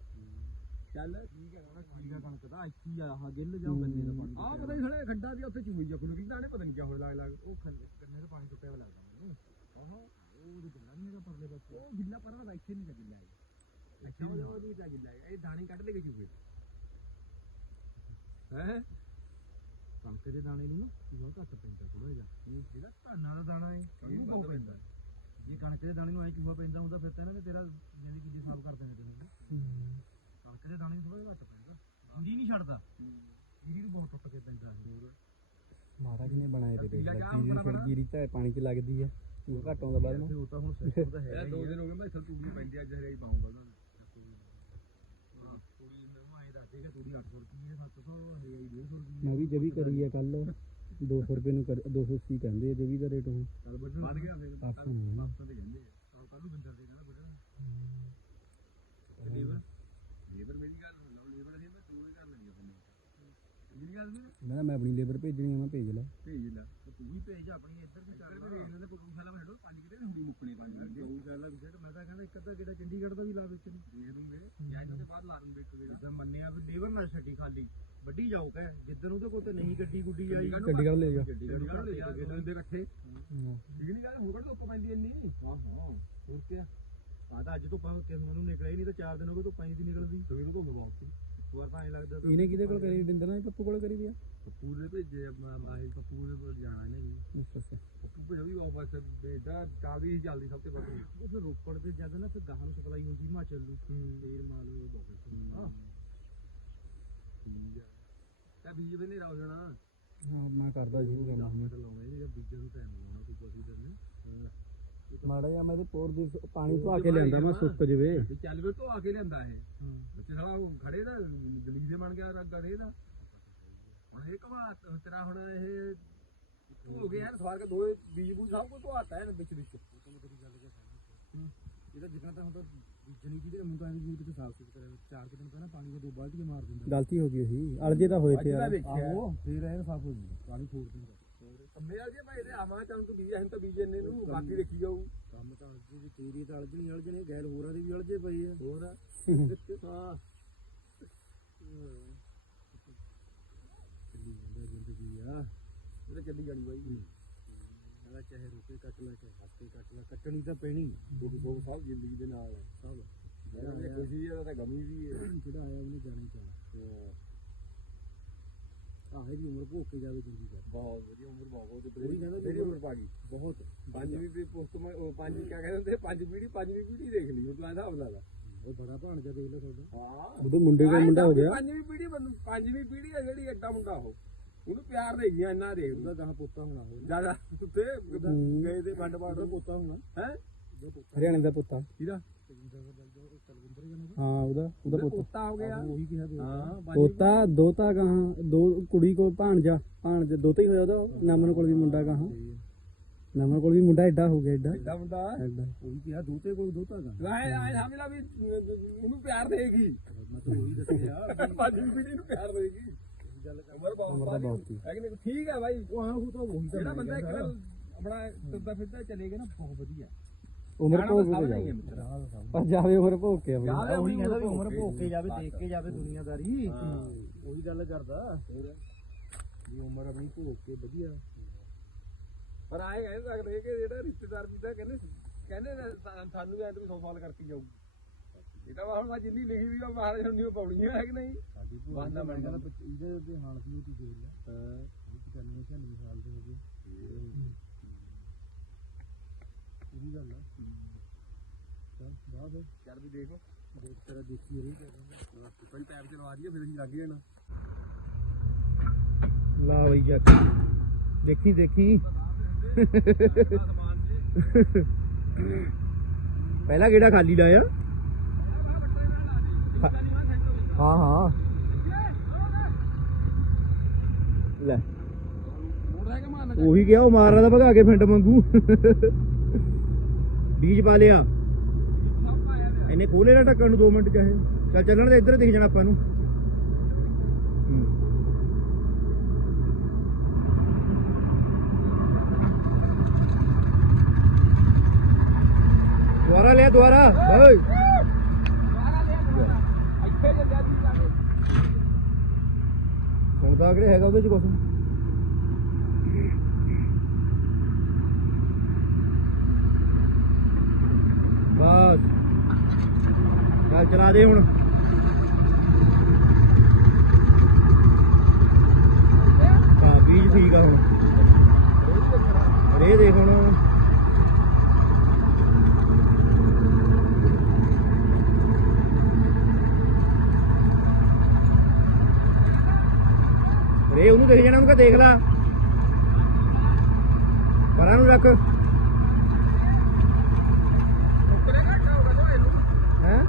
ਚੱਲ ਠੀਕ ਹੈ ਨਾ ਖੀਰਾ ਕਣਕ ਦਾ ਇੱਥੇ ਆ ਆਹ ਗਿੱਲ ਜਾਂ ਗੰਨੇ ਦਾ ਪਾਣੀ ਆਹ ਪਤਾ ਨਹੀਂ ਸਾਡੇ ਖੱਡਾ ਦੀ ਉੱਥੇ ਚੂਈ ਜਾ ਕੋਲ ਕਿੰਨਾ ਨੇ ਪਤਾ ਨਹੀਂ ਕਿਆ ਹੋਣ ਲੱਗ ਲੱਗ ਉਹ ਖੰਨੇ ਦਾ ਪਾਣੀ ਟੁੱਟਿਆ ਹੋਇਆ ਲੱਗਦਾ ਮੈਨੂੰ। ਉਹਨੂੰ ਉਹ ਗਿੱਲਾ ਨਹੀਂ ਹੈਗਾ ਪਰਲੇ ਪਾਸੇ। ਉਹ ਗਿੱਲਾ ਪਰਾਂ ਦਾ ਇੱਥੇ ਨਹੀਂ ਗਿੱਲਾ ਹੈ ਇੱਥੇ ਉਹ ਨਹੀਂ ਤਾਂ ਗਿੱਲਾ ਹੈ ਇਹ ਦਾਣੇ ਕੱਢ ਲੈ ਕੇ ਚੂਏ ਹੈ? ਕਣਕ ਦੇ ਦਾਣੇ ਨੂੰ ਨਾ ਘੱਟ ਪੈਂਦਾ ਥੋੜਾ ਜਿਹਾ। ਜਿਹੜਾ ਧਾਨਾਂ ਦਾ ਦਾਣਾ ਹੈ ਇਹਨੂੰ ਬਹੁਤ ਪੈਂਦਾ। ਜੇ ਕਣਕ ਦੇ ਦਾਣੇ ਨੂੰ ਐ ਕਿਵਾ ਪੈਂਦਾ ਹੁੰਦਾ? ਫਿਰ ਤਾਂ ਇਹਨਾਂ ਨੇ ਤੇਰਾ ਜਿਹੜੇ ਕਿੱਲੇ ਸਾਫ਼ ਕਰ ਦੇਣੇ ਤੈਨੂੰ। ਕਣਕ ਦੇ ਦਾਣੇ ਨੂੰ ਥੋੜਾ ਘੱਟ ਪੈਂਦਾ। ਜੀਰੀ ਨਹੀਂ ਛੱਡਦਾ। ਜੀਰੀ ਨੂੰ ਬਹੁਤ ਟੁੱਟ ਕੇ ਪੈਂਦਾ ਹੋਰ? ਮਹਾਰਾਜ ਨੇ ਬਣਾਏ ਤੇ ਦੇਖ ਲੈ ਜੀਰੀ ਫਿਰ ਜੀਰੀ ਚ ਪਾਣੀ ਚ ਲੱਗਦੀ ਹੈ ਉਹ ਘੱਟ ਆਉਂਦਾ ਬਾਅਦ ਨੂੰ। ਉਹ ਤਾਂ ਹੁਣ ਸਿਸਟਮ ਤਾਂ ਹੈ ਇਹ ਦੋ ਦਿਨ ਹੋ ਗਏ ਮੈਂ ਇੱਥੇ ਤੂੜੀ ਪੈਂਦੀ ਅੱਜ ਹਰੇ ਹੀ ਪਾਉਂਗਾ ਉਹਨਾਂ ਨੂੰ। ਤੂੜੀ ਮੈਨੂੰ ਆਏ ਦੱਸਦੇ ਕਿ ਤੂੜੀ 800 ਰੁਪਏ 700 ਹੈ 150 ਰੁਪਏ ਮੈਂ ਵੀ ਜਵੀ ਕਰੀ ਹੈ ਕੱਲ 200 ਰੁਪਏ ਨੂੰ ਕਰ 280 ਕਹਿੰਦੇ ਆ ਜਵੀ ਦਾ ਰੇਟ ਹੁਣ। ਵੱਧ ਗਿਆ ਫਿਰ ਪਾਸੋਂ ਨਹੀਂ। ਨਾ ਪਾਸੋਂ ਤੇ ਕਹਿੰਦੇ ਆ। ਕੱਲ ਨੂੰ ਬਿੰਦਰ ਦੇ ਕਹਿੰਦਾ ਬੁੱਢਾ ਲੇਬਰ? ਲੇਬਰ ਮੇਰੀ ਗੱਲ ਸੁਣ ਲਓ ਲੇਬਰ ਅਸੀਂ ਮੈਂ ਤੂੰ ਹੀ ਕਰ ਲੈਣੀ ਆਪਣੇ ਮੇਰੀ ਗੱਲ। ਮੈਂ ਮੈਂ ਆਪਣੀ ਲੇਬਰ ਭੇਜਣੀ ਆ ਮੈਂ ਭੇਜ ਲੈ। ਭੇਜ ਲੈ। ਤੂੰ ਵੀ ਭੇਜ ਆਪਣੀ ਇੱਧਰ ਵੀ ਕਰ ਵੀ ਇਹਨਾਂ ਦੇ ਕੋਈ ਸਾਲਾ ਮੈਂ ਪੰਜ ਕਿਤੇ ਹੁੰਦੀ ਨੁੱਕਣੀ ਪੰਜ ਕਰਕੇ ਉਹ ਗੱਲ ਵਿਜਟ ਮੈਂ ਤਾਂ ਕਹਿੰਦਾ ਇੱਕ ਅੱਧਾ ਕਿਹੜਾ ਚੰਡੀਗੜ੍ਹ ਦਾ ਵੀ ਲਾ ਵਿੱਚ ਨੂੰ ਦੇਖ ਲੂੰਗੇ ਜਾਂ ਇਹਨਾਂ ਦੇ ਬਾਅਦ ਲਾ ਦੂੰਗੇ ਇੱਕ ਜਿੱਦਾਂ ਮੰਨਿਆ ਵੀ ਲੇਬਰ ਨਾ ਛੱਡੀ ਖਾਲੀ। ਵੱਡੀ ਜਾਊ ਕਹੇ ਜਿੱਦਣ ਉਹਦੇ ਕੋਲ ਤੇ ਨਹੀਂ ਗੱਡੀ ਗੁੱਡੀ ਆਈ। ਚੰਡੀਗੜ੍ਹ ਲੈ ਜਾ। ਚੰਡੀਗੜ੍ਹ ਲੈ ਜਾ ਕੇ ਦੇ ਹਾਂ। ਠੀਕ ਨਹੀਂ ਗੱਲ ਹੋਗੜ ਧੁੱਪ ਪੈਂਦੀ ਇੰਨੀ। ਹਾਂ ਹਾਂ। ਹੋਰ ਕੀ ਆ ਤਾਂ ਅੱਜ ਤੋਂ ਪੰਜ ਕਿਸ ਨੂੰ ਨਿਕਲਿਆ ਹੀ ਨਹੀਂ ਤਾਂ ਚਾਰ ਦਿਨ ਹੋ ਗਏ ਤੋਂ ਪੰਜ ਦੀ ਨਿਕਲਦੀ। ਸਵੇਰ ਤੋਂ ਬਹੁਤ ਸੀ। ਹੋਰ ਤਾਂ ਐਂ ਲੱਗਦਾ ਤਾਂ ਇਹਨੇ ਕਿਹਦੇ ਕੋਲ ਕਰੀ? ਬਿੰਦਰ ਨੇ ਪੱਪੂ ਕੋਲ ਕਰੀ ਵੀ ਆ? ਪੂਰੇ ਭੇਜੇ ਮਾਹਿਲ ਤੋਂ ਪੂਰੇ ਕੋਲ ਜਾਣਾ ਇਹਨੇ ਵੀ। ਅੱਛਾ ਅੱਛਾ। ਪੱਪੂ ਭੇਜਾ ਵੀ ਉਹ ਬਸ ਬੇਟਾ ਚਾਵੀ ਹੀ ਚੱਲਦੀ ਸਭ ਤੋਂ ਵੱਧ। ਉਹ ਫਿਰ ਰੋਪੜ ਤੇ ਜਦ ਨਾ ਫਿਰ ਗਾਹਾਂ ਨੂੰ ਸਪਲਾਈ ਹੁੰਦੀ ਹਿਮਾਚਲ ਨੂੰ। ਫੇਰ ਮਾਲ ਬਹੁਤ ਹਾਂ। ਤਾਂ ਬੀਜ ਵੀ ਨਹੀਂ ਹੋ ਜਾਣਾ। ਹਾਂ ਮੈਂ ਕਰਦਾ ਜੀ ਕੰਮ ਮਿੰਟ ਲਾਉਣੇ ਜੇ ਬੀਜਣ ਨੂੰ ਟਾਈਮ ਲਾਉਣਾ ਕੋਈ ਕੋਈ ਦਿਨ ਮਾੜਾ ਜਿਹਾ ਮੈਂ ਤੇ ਪੋਰ ਦੀ ਪਾਣੀ ਧਵਾ ਕੇ ਲਿਆਂਦਾ ਮੈਂ ਸੁੱਕ ਜਵੇ। ਚੱਲ ਵੇ ਧੋ ਆ ਕੇ ਲਿਆਂਦਾ ਇਹ। ਤੇ ਸਾਲਾ ਉਹ ਖੜੇ ਦਾ ਦੇ ਬਣ ਗਿਆ ਰੱਗਾ ਰੇ ਦਾ। ਹੁਣ ਇਹ ਕਮਾ ਤੇਰਾ ਹੁਣ ਇਹ ਹੋ ਗਿਆ ਯਾਰ ਸਵਾਰ ਕੇ ਦੋਏ ਬੀਜ ਬੂਜ ਸਭ ਕੁਝ ਧਵਾਤਾ ਹੈ ਵਿੱਚ ਵਿੱਚ। ਇਹਦਾ ਜਿੱਦਾਂ ਤਾਂ ਹੁਣ ਤਾਂ ਬੀਜਣੀ ਦੀ ਤੇ ਮੁੰਡਾ ਦੀ ਕਿਤੇ ਸਾਫ਼ ਸੁਥਰਾ ਕਰਿਆ ਚਾਰ ਕੁ ਦਿਨ ਪਹਿਲਾਂ ਪਾਣੀ ਦੇ ਦੋ ਬਾਲਟੀਆਂ ਮਾਰ ਦਿੰਦਾ। ਗਲਤੀ ਹੋ ਗਈ ਸੀ ਅਲਜੇ ਤਾਂ ਹੋਏ ਤੇ ਦਾ ਯਾਰ। ਆਹੋ। ਫੇਰ ਇਹ ਸਾਫ਼ ਹੋ ਜਾਂਦਾ ਪਾਣੀ ਫੋੜ ਦਿੰਦਾ। ਕੰਮੇ ਵਾਲ ਜੇ ਭਾਈ ਦੇ ਆਵਾਂ ਚੱਲ ਤੂੰ ਬੀਜ ਅਸੀਂ ਤਾਂ ਬੀਜੇ ਨੇ ਨੂੰ। ਬਾਕੀ ਦੇਖੀ ਜਾਊ। ਕੰਮ ਤਾਂ ਅਲਝੇ ਵੀ ਤੇਰੀ ਤਾਂ ਅਲਝਣੀ ਅਲਝਣੇ ਗੈਰ ਹੋਰਾਂ ਦੇ ਵੀ ਅਲਝੇ ਪਏ ਆ। ਹੋਰ ਹਾਂ। ਚੱਲੀ ਜਾਂਦਾ ਜ਼ਿੰਦਗੀ ਆ। ਇਹ ਤਾਂ ਚੱਲੀ ਜਾਣੀ ਬਾਈ। ਕਹਿੰਦਾ ਚਾਹੇ ਰੁਕੇ ਕੱਟ ਲੈ ਚਾਹੇ ਹੱਥੇ ਕੱਟ ਲੈ ਕੱਟਣੀ ਤਾਂ ਪੈਣੀ ਦੁੱਖ ਸੁੱਖ ਸਭ ਜ਼ਿੰਦਗੀ ਦੇ ਨਾਲ ਹੈ ਸਭ। ਜਿਹੜਾ ਇਹ ਖੁਸ਼ੀ ਹੈ ਤਾਂ ਗਮੀ ਵੀ ਹੈ ਜਿਹੜਾ ਆਇਆ ਉਹਨੇ ਜਾਣਾ ਹੀ ਚਾਹਣਾ ਆਹ ਇਹਦੀ ਉਮਰ ਭੋਗ ਕੇ ਜਾਵੇ ਜ਼ਿੰਦਗੀ ਦਾ। ਬਹੁਤ ਵਧੀਆ ਉਮਰ ਬਹੁਤ ਉਹ ਵੀ ਕਹਿੰਦਾ ਮੇਰੀ ਉਮਰ ਪਾ ਗਈ। ਬਹੁਤ ਪੰਜਵੀਂ ਵੀ ਪੁਸਤ ਮੈਂ ਉਹ ਪੰਜ ਕਿਆ ਕਹਿੰਦੇ ਹੁੰਦੇ? ਪੰਜ ਪੀੜੀ ਪੰਜਵੀਂ ਪੀੜੀ ਦੇਖ ਲਈ ਤੂੰ ਹਿਸਾਬ ਲਾ ਲਾ ਉਹ ਬੜਾ ਭਾਣਜਾ ਦੇਖ ਲੈ ਤੁਹਾਡਾ। ਹਾਂ। ਉਹਦੇ ਮੁੰਡੇ ਦਾ ਮੁੰਡਾ ਹੋ ਗਿਆ। ਪੰਜਵੀਂ ਪੀੜੀ ਪੰਜਵੀਂ ਪੀੜੀ ਹੈ ਜਿਹੜੀ ਐਡਾ ਮੁੰਡਾ ਉਹ। ਉਹਨੂੰ ਪਿਆਰ ਦੇ ਗਿਆ ਇੰਨਾ ਦੇਖ ਉਹਦਾ ਗਾਹ ਪੋਤਾ ਹੋਣਾ ਉਹ। ਜ਼ਿਆਦਾ ਉੱਤੇ ਗਏ ਦੇ ਵੰਡ ਵੰਡ ਪੋਤਾ ਹੋਣਾ ਹੈ? ਹਰਿਆਣੇ ਦਾ ਪੁੱਤਾ। ਕਿਹਦਾ? ਹਾਂ ਉਹਦਾ ਉਹਦਾ ਪੁੱਤ। ਪੁੱਤਾ ਹੋ ਗਿਆ। ਉਹੀ ਕਿਹਾ ਤੇ ਹਾਂ ਪੋਤਾ ਦੋਤਾ ਗਾਹਾਂ ਦੋ ਕੁੜੀ ਕੋਲ ਭਾਣਜਾ ਭਾਣਜਾ ਦੋਤਾ ਹੀ ਹੋਇਆ ਉਹਦਾ ਨਾਮਨ ਕੋਲ ਵੀ ਮੁੰਡਾ ਗਾਹਾਂ। ਨਾਮਨ ਕੋਲ ਵੀ ਮੁੰਡਾ ਐਡਾ ਹੋ ਗਿਆ ਐਡਾ ਐਡਾ ਮੁੰਡਾ? ਐਡਾ ਉਹੀ ਕਿਹਾ ਦੋਤੇ ਕੋਲ ਦੋਤਾ ਗਾ ਰਾਏ ਆਏ ਸਮਝ ਲਾ ਵੀ ਉਹਨੂੰ ਪਿਆਰ ਦੇਗੀ। ਮੈਂ ਤਾਂ ਉਹੀ ਦੱਸਿਆ। ਪੰਜਵੀਂ ਪੀੜੀ ਨੂੰ ਪਿਆਰ ਦੇਗੀ। ਉਮਰ ਬਹੁਤ ਹੈ। ਕਿ ਨਹੀਂ? ਠੀਕ ਹੈ ਬਾਈ। ਉਹ ਹਾਂ ਉਹ ਤਾਂ ਉਹੀ ਤਾਂ ਜਿਹੜਾ ਮੈਂ ਬੰਦਾ ਇੱਕ ਕਹਿੰਦਾ। ਵਾਰ ਆਪਣਾ ਤੁਰਦਾ ਫਿਰਦਾ ਚਲੇ ਗਿਆ ਨਾ ਬਹੁਤ ਵਧੀਆ। ਉਮਰ ਭੋਗ ਕੇ ਜਾਵੇ। ਪਰ ਜਾਵੇ ਉਮਰ ਭੋਗ ਕੇ ਜਾਵੇ ਉਹੀ ਕਹਿੰਦਾ ਵੀ ਉਮਰ ਭੋਗ ਕੇ ਜਾਵੇ ਦੇਖ ਕੇ ਜਾਵੇ ਦੁਨੀਆਦਾਰੀ। ਹਾਂ। ਉਹੀ ਗੱਲ ਕਰਦਾ। ਵੀ ਉਮਰ ਆਪਣੀ ਭੋਗ ਕੇ ਵਧੀਆ। ਪਰ ਆਏ ਕਹਿ ਸਕਦੇ ਕਿ ਜਿਹੜਾ ਰਿਸ਼ਤੇਦਾਰ ਵੀ ਤਾਂ ਕਹਿੰਦੇ ਕਹਿੰਦੇ ਸਾਨੂੰ ਵੀ ਐਂ ਤਾਂ 100 ਸਾਲ ਕਰਕੇ ਜਾਊ ਇਹ ਤਾਂ ਹੁਣ ਮੈਂ ਜਿੰਨੀ ਲਿਖੀ ਵੀ ਆ ਮਹਾਰਾਜ ਨੂੰ ਨਹੀਂ ਪਾਉਣੀ ਹੈ ਕਿ ਨਹੀਂ? ਸਾਡੀ ਭੂਆ ਬਾਂਦਾ ਬਣ ਕਹਿੰਦਾ ਪੱਚੀ- ਇਹਦੇ ਤੇ ਹਾਲ ਸੀ ਉਹ ਤੂੰ ਦੇਖ ਲੈ ਹਾਂ। ਉਹ 95 96 ਸਾਲ ਦੇ ਹੋ ਗਏ। ਉਹੀ ਗੱਲ ਆ। ਚੱਲ ਬਾਅਦ ਚੱਲ ਵੀ ਦੇਖੋ। ਦੇਖ ਤੇਰਾ ਦੇਖੀ ਰਹੀ। ਕਹਿੰਦਾ ਪਹਿਲਾਂ ਪੈਪ ਚਲਵਾ ਦਈਏ ਫਿਰ ਅਸੀਂ ਲੱਗ ਜਾਣਾ ਲਾ ਬਈ ਜੱਟ ਦੇਖੀ ਦੇਖੀ। ਪਹਿਲਾ ਕਿਹੜਾ ਖਾਲੀ ਲਾਇਆ? ਹਾਂ ਹਾਂ। ਲੈ। ਉਹੀ ਗਿਆ, ਉਹ ਮਾਰ ਰਹਾ ਤਾਂ ਭਗਾ ਕੇ ਫਿੰਡ ਮੰਗੂ ਬੀਜ ਪਾ ਲਿਆ। ਇਹਨੇ ਖੋਲੇ ਨਾ ਢੱਕਣ ਨੂੰ 2 ਮਿੰਟ ਚਾਹੇ ਚੱਲ ਚੱਲਣ ਦੇ, ਇੱਧਰ ਦਿਖ ਜਾਣਾ ਆਪਾਂ ਨੂੰ। ਹੂੰ। ਦੁਬਾਰਾ ਲਿਆ, ਦੁਬਾਰਾ। ਓਏ ਇੱਥੇ ਜੱਜਾ ਦੀ ਜਾ ਕੇ ਸੁਣਦਾ ਕਿਹੜੇ ਹੈਗਾ ਉਹਦੇ ਚ ਕੁਛ? ਬਸ। ਚੱਲ ਚਲਾ ਦੇ ਹੁਣ। ਹਾਂ, ਬੀਜ ਠੀਕ ਆ ਹੁਣ। ਰੇ ਦੇਖ ਹੁਣ। ਦੇਖ ਜਾਣਾ ਉਹਨੂੰ ਦੇਖ ਲਾ। ਪਰਾਂ ਨੂੰ ਰੱਖ। ਹੈ?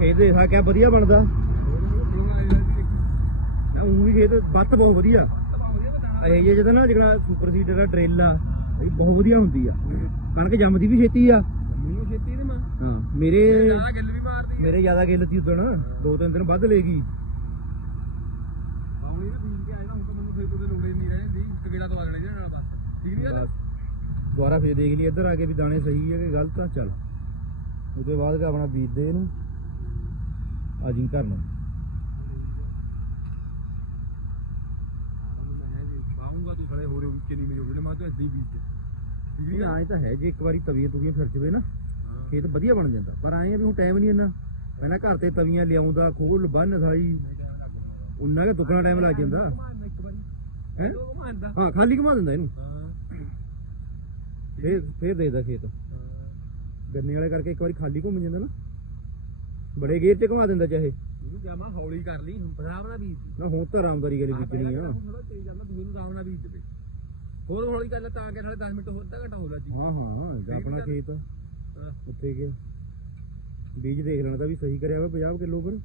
ਇਹ ਦੇਖਾ ਕਿਆ ਵਧੀਆ ਬਣਦਾ। ਉਹ ਵੀ ਖੇਤ ਬੱਤ ਬਹੁਤ ਵਧੀਆ। ਇਹ ਜੇ ਜਦੋਂ ਨਾ ਜਿਹੜਾ ਸੁਪਰ ਸੀਡਰ ਦਾ ਡਰਿਲ ਆ ਇਹ ਬਹੁਤ ਵਧੀਆ ਹੁੰਦੀ ਆ। ਕਣਕ ਜੰਮਦੀ ਵੀ ਛੇਤੀ ਆ। ਹਾਂ ਮੇਰੇ ਜ਼ਿਆਦਾ ਗਿੱਲ ਵੀ ਮਾਰਦੀ ਹੈ ਮੇਰੇ ਜ਼ਿਆਦਾ ਗਿੱਲ ਤੀ ਉਦਣ ਦੋ ਤਿੰਨ ਦਿਨ ਵੱਧ ਆਉਣੀ ਨਾ ਬੀਜ ਕੇ ਆਇਆ ਹੁਣ ਤਾਂ ਮੈਨੂੰ ਫੇਰ ਕੋਈ ਲੋੜ ਹੀ ਨਹੀਂ ਨਾਲ ਬਸ ਠੀਕ ਨਹੀਂ ਗੱਲ? ਦੁਬਾਰਾ ਫੇਰ ਦੇਖ ਲਈ ਇੱਧਰ ਆ ਕੇ ਵੀ ਦਾਣੇ ਸਹੀ ਹੈ ਕਿ ਗਲਤ ਆ ਚੱਲ। ਉਹਦੇ ਬਾਅਦ ਕਿ ਆਪਣਾ ਬੀਜ ਦੇ ਇਹਨੂੰ ਆ ਜੀ ਘਰ ਨੂੰ। ਬਾਹੂਗਾ ਤੂੰ ਖੜੇ ਹੋ ਰਹੇ ਮੇਰੇ ਤਾਂ ਹੀ ਬੀਜ ਦੇ ਠੀਕ ਇਹ ਨਹੀਂ ਆਏ ਤਾਂ ਹੈ ਜੇ ਇੱਕ ਵਾਰੀ ਤਵੀਆਂ ਤੁਵੀਆਂ ਫਿਰ ਜਵੇ ਨਾ। ਖੇਤ ਵਧੀਆ ਬਣ ਜਾਂਦਾ। ਪਰ ਆਏ ਵੀ ਹੁਣ ਟਾਈਮ ਨਹੀਂ ਇੰਨਾ। ਪਹਿਲਾਂ ਘਰ ਤੇ ਤਵੀਆਂ ਲਿਆਉਂਦਾ ਖੋਲ ਬੰਨ ਸਾਰੀ ਉਹਨਾਂ ਕੇ ਦੁੱਗਣਾ ਟਾਈਮ ਲੱਗ ਜਾਂਦਾ। ਹੈ? ਹਾਂ ਖਾਲੀ ਘੁਮਾ ਦਿੰਦਾ ਇਹਨੂੰ। ਹਾਂ। ਫੇਰ ਫੇਰ ਦੇਦਾ ਖੇਤ। ਗੰਨੇ ਵਾਲੇ ਕਰਕੇ ਇੱਕ ਵਾਰੀ ਖਾਲੀ ਘੁੰਮ ਜਾਂਦਾ ਨਾ। ਬੜੇ ਗੇਰ ਚ ਘੁਮਾ ਦਿੰਦਾ ਚਾਹੇ। ਇਹਨੂੰ ਜਾਮਾ ਹੌਲੀ ਕਰ ਲਈ ਹੁਣ ਪਸਾਬ ਨਾ ਬੀਜ ਦੀ ਨਾ ਹੁਣ ਤਾਂ ਆਰਾਮਦਾਰੀ ਵਾਲੀ ਬੀਜਣੀ ਆ। ਥੋੜਾ ਤੇਜ਼ ਜਾਂਦਾ ਦੂਏ ਨੂੰ ਆਰਾਮ ਨਾਲ ਬੀਜ ਦੇ। ਹੋਰ ਹੌਲੀ ਕਰ ਲੈ ਤਾਂ ਕਿ ਨਾਲੇ 10 ਮਿੰਟ ਹੋਰ ਤਾਂ ਘਟਾ ਹੋ ਲਾ ਜੀ ਹਾਂ ਹਾਂ ਜਾਂ ਆਪਣਾ ਖੇਤ ਹਾਂ। ਉੱਥੇ ਕੇ ਬੀਜ ਦੇਖ ਲੈਣਾ ਤਾਂ ਵੀ ਸਹੀ ਕਰਿਆ ਵਾ 50 ਕਿਲੋ ਪਰ।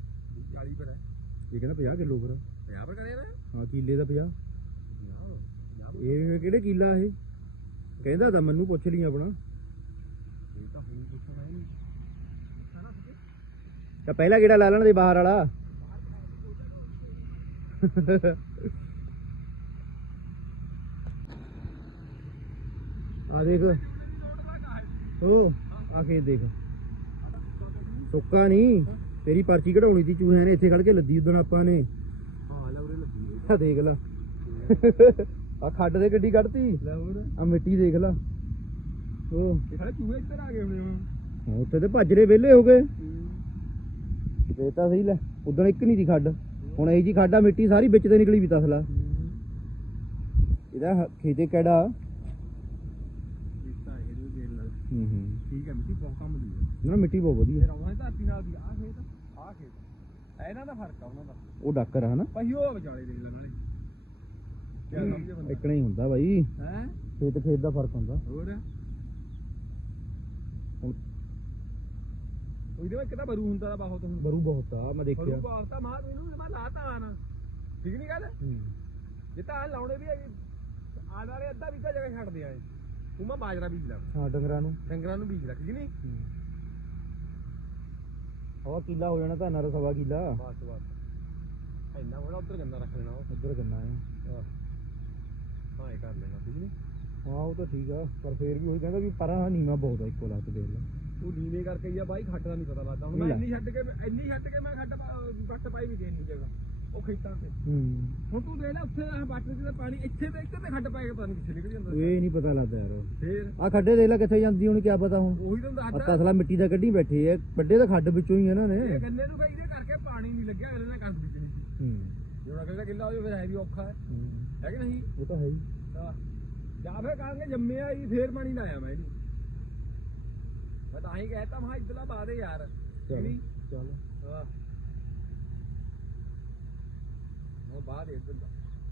40 ਪਰ ਹੈ। ਇਹ ਕਹਿੰਦਾ 50 ਕਿਲੋ ਪਰ। 50 ਪਰ ਕਰਿਆ ਨਾ ਹਾਂ ਕੀਲੇ ਦਾ 50 ਇਹ ਕਿਹੜੇ ਕੀਲਾ ਇਹ? ਕਹਿੰਦਾ ਤਾਂ ਮੈਨੂੰ ਪੁੱਛ ਲਈ ਆਪਣਾ। ਇਹ ਤਾਂ ਹੁਣ ਪੁੱਛਣਾ ਨਹੀਂ ਤਾਂ ਪਹਿਲਾ ਕਿਹੜਾ ਲਾ ਲੈਣ ਦੇ ਬਾਹਰ ਵਾਲਾ? ਆ ਦੇਖ। ਓ ਆ ਕੇ ਦੇਖ। ਸੁੱਕਾ ਨਹੀਂ। ਤੇਰੀ ਪਰਚੀ ਕਢਾਉਣੀ ਸੀ ਚੂਹਿਆਂ ਨੇ ਇੱਥੇ ਖੜ ਕੇ ਲੱਦੀ ਉਦਣ ਆਪਾਂ ਨੇ। ਹਾਂ ਲੈ ਉਰੇ ਲੱਗੀ ਆ ਦੇਖ ਲਾ। ਆ ਖੱਡ ਦੇ ਗੱਡੀ ਕੱਢਤੀ। ਲੈ ਹੋਰ। ਆ ਮਿੱਟੀ ਦੇਖ ਲਾ। ਉਹ ਇਹ ਚੂਹੇ ਇੱਧਰ ਆ ਗਏ ਹੋਣੇ ਉੱਥੇ ਤੇ ਭੱਜਰੇ ਵਿਹਲੇ ਹੋ ਗਏ। ਇਹ ਤਾਂ ਸਹੀ ਲੈ ਉਦੋਂ ਇੱਕ ਨਹੀਂ ਸੀ ਖੱਡ। ਹੁਣ ਇਹ ਜੀ ਖਾਡਾ ਮਿੱਟੀ ਸਾਰੀ ਵਿੱਚ ਤੇ ਨਿਕਲੀ ਵੀ ਤਸਲਾ ਇਹਦਾ ਖੇਤੇ ਕਿਹੜਾ? ਹੂੰ ਹੂੰ। ਠੀਕ ਹੈ ਮਿੱਟੀ ਬਹੁਤ ਕੰਮ ਦੀ ਨਾ ਮਿੱਟੀ ਬਹੁਤ ਵਧੀਆ। ਆਉਣਾ ਧਰਤੀ ਨਾਲ ਦੀ ਆਹ ਖੇਤ ਆਹ ਖੇਤ। ਇਹਨਾਂ ਦਾ ਫ਼ਰਕ ਆ ਉਹਨਾਂ ਦਾ। ਉਹ ਡਾਕਰ ਆ ਹਨਾ? ਭਾਈ ਉਹ ਵਿਚਾਲੇ ਦੇਖ ਲੈ ਨਾਲੇ। ਕਿਆ ਸਮਝੇ ਬੰਦਾ ਇੱਕ ਨਹੀਂ ਹੁੰਦਾ ਬਾਈ। ਹੈ? ਖੇਤ ਖੇਤ ਦਾ ਫ਼ਰਕ ਹੁੰਦਾ। ਹੋਰ? ਉਹਦੇ ਵਿੱਚ ਕਿਤਾ ਬਰੂ ਹੁੰਦਾ ਦਾ ਬਹੁਤ ਹੁਣ ਬਰੂ ਬਹੁਤ ਆ ਮੈਂ ਦੇਖਿਆ। ਬਰੂ ਬਹੁਤ ਤਾਂ ਮਾਰ ਇਹਨੂੰ ਮੈਂ ਲਾਤਾ ਆਣ ਠੀਕ ਨਹੀਂ ਗੱਲ? ਜੇ ਤਾਂ ਲਾਉਣੇ ਵੀ ਹੈਗੇ ਆਣ ਵਾਲੇ ਅੱਧਾ ਵੀਗਾ ਜਗ੍ਹਾ ਛੱਡਦੇ ਆਏ। ਤੂੰ ਮੈਂ ਬਾਜਰਾ ਬੀਜ ਲਾ। ਹਾਂ ਡੰਗਰਾਂ ਨੂੰ। ਡੰਗਰਾਂ ਨੂੰ ਬੀਜ ਰੱਖ ਜੀ ਨਹੀਂ ਹਵਾ ਕਿੱਲਾ ਹੋ ਜਾਣਾ ਤਾਂ ਨਰ ਸਵਾ ਕਿੱਲਾ। ਬਸ ਬਸ। ਇੰਨਾ ਹੋਣਾ ਉੱਧਰ ਗੰਦਾ ਰੱਖ ਲੈਣਾ ਉੱਧਰ ਗੰਨਾ ਹੈ ਆਹ। ਹਾਂ ਇਹ ਕਰ ਲੈਣਾ ਠੀਕ ਨਹੀਂ ਹਾਂ ਉਹ ਤਾਂ ਠੀਕ ਆ ਪਰ ਫੇਰ ਵੀ ਉਹੀ ਕਹਿੰਦਾ ਵੀ ਪਰਾਂ ਨੀਵਾ ਬਹੁਤ ਆ ਇੱਕੋ ਲੱਤ ਦੇਖ ਲੈ। ਉਹ ਨੀਵੇਂ ਕਰਕੇ ਹੀ ਆ ਬਾਈ ਖੱਟ ਦਾ ਨਹੀਂ ਪਤਾ ਲੱਗਦਾ। ਹੁਣ ਮੈਂ। ਇੰਨੀ ਛੱਡ ਕੇ ਇੰਨੀ ਛੱਡ ਕੇ ਮੈਂ ਖੱਟ ਪਾ- ਵੱਟ ਪਾਈ ਵੀ ਦੇ ਇੰਨੀ ਜਗ੍ਹਾ ਉਹ ਖੇਤਾਂ ਤੇ। ਹੂੰ। ਹੁਣ ਤੂੰ ਦੇਖ ਲੈ ਉੱਥੇ ਆ ਵੱਟ ਤੇ ਪਾਣੀ ਇੱਥੇ ਤੇ ਇੱਥੇ ਤੇ ਖੱਟ ਪਾ ਕੇ ਪਤਾ ਨਹੀਂ ਕਿੱਥੇ ਨਿਕਲ ਜਾਂਦਾ ਇਹ ਨਹੀਂ ਪਤਾ ਲੱਗਦਾ ਯਾਰ। ਫੇਰ? ਆ ਖੱਡੇ ਦੇਖ ਲੈ ਕਿੱਥੇ ਜਾਂਦੀ ਹੁਣ ਕਿਆ ਪਤਾ ਹੁਣ। ਉਹੀ ਤਾਂ ਆ ਦੱਸਦਾ ਤਸਲਾ ਮਿੱਟੀ ਦਾ ਕੱਢੀ ਬੈਠੇ ਆ ਵੱਡੇ ਤਾਂ ਖੱਡ ਵਿੱਚੋਂ ਹੀ ਇਹਨਾਂ ਨੇ। ਇਹ ਗੰਨੇ ਨੂੰ ਕਹੀ ਦੇ ਕਰਕੇ ਪਾਣੀ ਨਹੀਂ ਲੱਗਿਆ ਅਗਲੇ ਨੇ ਕਣਕ ਬੀਜਣੀ ਸੀ। ਹੂੰ। ਜੇ ਹੁਣ ਅਗਲੇ ਕਿੱਲਾ ਹੋ ਜਾਵੇ ਫਿਰ ਹੈ ਵੀ ਔਖਾ ਹੈ। ਹੂੰ। ਹੈ ਕਿ ਨਹੀਂ? ਉਹ ਤਾਂ ਹੈ ਹੀ। ਤਾਂ ਜਾਂ ਫਿਰ ਕਹਾਂਗੇ ਜੰਮਿਆ ਹੀ ਫੇਰ ਪਾਣੀ ਲਾਇਆ ਮੈਂ ਇਹਨੂੰ। ਮੈਂ ਤਾਂ ਹੀ ਕਹਿਤਾ ਮੈਂ ਯਾਰ ਚੱਲ ਚੱਲ। ਹਾਂ। ਉਹ ਬਾਅਦ ਇਧਰ ਦਾ।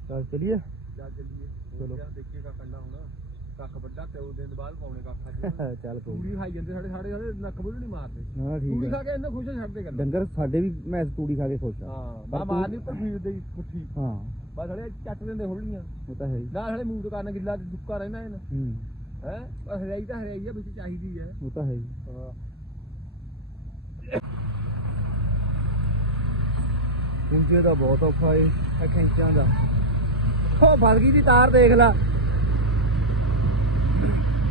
ਚੱਲ ਚਲੀਏ। ਚੱਲ ਚੱਲੀਏ। ਚਲੋ। ਚਲੋ ਦੇਖੀਏ ਕਾ ਕੰਡਾ ਹੋਣਾ। ਕੱਖ ਵੱਡਾ ਤੇ ਉਹ ਦਿਨ ਬਾਅਦ ਪਾਉਣੇ ਕੱਖ ਅੱਜ (laughs) ਚੱਲ ਕੋਈ ਤੂੜੀ ਖਾਈ ਜਾਂਦੇ ਸਾਡੇ ਸਾਡੇ ਸਾਡੇ ਨੱਕ ਬੁੱਲ ਨਹੀਂ ਮਾਰਦੇ। ਹਾਂ ਤੂੜੀ ਠੀਕ ਖਾ ਆ ਕੇ ਇਹਨਾਂ ਖੁਸ਼ ਛੱਡਦੇ ਗੱਲ ਡੰਗਰ ਸਾਡੇ ਵੀ ਮੈਂ ਤੂੜੀ ਖਾ ਕੇ ਖੁਸ਼ ਆ। ਹਾਂ ਪਰ ਬਾ ਤੂੰ- ਮਾਰਨੀ ਉੱਪਰ ਫੀਡ ਦੇ ਪੁੱਠੀ। ਹਾਂ। ਬਸ ਹਲੇ ਚੱਟ ਦਿੰਦੇ ਹੋਲੀਆਂ। ਉਹ ਤਾਂ ਹੈ ਹੀ। ਨਾ ਹਲੇ ਮੂੰਹ ਤੋਂ ਕਰਨ ਗਿੱਲਾ ਤੇ ਦੁੱਕਾ ਰਹਿਣਾ ਇਹਨਾਂ। ਹੂੰ। ਹੈ? ਪਰ ਹਰਿਆਈ ਤਾਂ ਹਰਿਆਈ ਆ ਵਿੱਚ ਚਾਹੀਦੀ ਹੈ ਉਹ ਤਾਂ ਹੈ ਹੀ। ਕੁੰਜੇ ਦਾ ਬਹੁਤ ਔਖਾ ਏ ਆ ਖੈਂਚਾਂ ਦਾ। ਉਹ ਫਲਗੀ ਦੀ ਤਾਰ ਦੇਖ ਲੈ।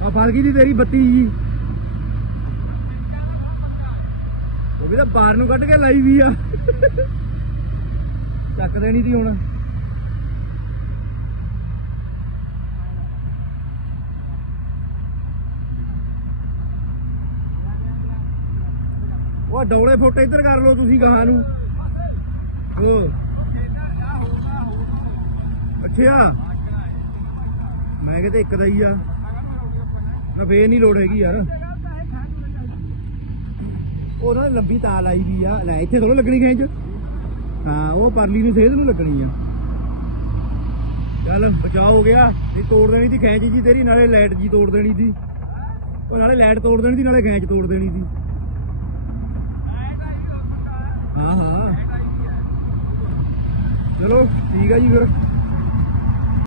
ਆ ਫਲਗੀ ਦੀ ਤੇਰੀ ਬੱਤੀ ਜੀ। ਇਹ ਵੀ ਤਾਂ ਬਾਹਰ ਨੂੰ ਕੱਢ ਕੇ ਲਾਈ ਵੀ ਆ। ਚੱਕ ਦੇਣੀ ਤੀ ਹੁਣ। ਉਹ ਡੌਲੇ ਫੁੱਟ ਇੱਧਰ ਕਰ ਲਓ ਤੁਸੀਂ ਗਾਹਾਂ ਨੂੰ। ਉਹ ਅੱਛਾ। ਮੈਂ ਕਿਤੇ ਇੱਕ ਦਾ ਹੀ ਆ। ਫੇਰ ਨਹੀਂ ਲੋੜ ਹੈਗੀ ਯਾਰ। ਉਹਨਾਂ ਨੇ ਲੰਬੀ ਤਾਰ ਲਾਈ ਵੀ ਆ। ਲੈ, ਇੱਥੇ ਥੋੜਾ ਲੱਗਣੀ ਖੈਂਚ ਹਾਂ, ਉਹ ਪਰਲੀ ਨੂੰ ਸੇਧ ਨੂੰ ਲੱਗਣੀ ਆ। ਚੱਲ, ਬਚਾਅ ਹੋ ਗਿਆ। ਇਹ ਤੋੜ ਦੇਣੀ ਦੀ ਖੈਂਚ ਜੀ ਤੇਰੀ, ਨਾਲੇ ਲਾਈਟ ਜੀ ਤੋੜ ਦੇਣੀ ਦੀ। ਉਹ ਨਾਲੇ ਲਾਈਟ ਤੋੜ ਦੇਣੀ ਦੀ, ਨਾਲੇ ਖੈਂਚ ਤੋੜ ਦੇਣੀ ਦੀ। ਹਾਂ ਹਾਂ। ਚਲੋ, ਠੀਕ ਆ ਜੀ ਫਿਰ।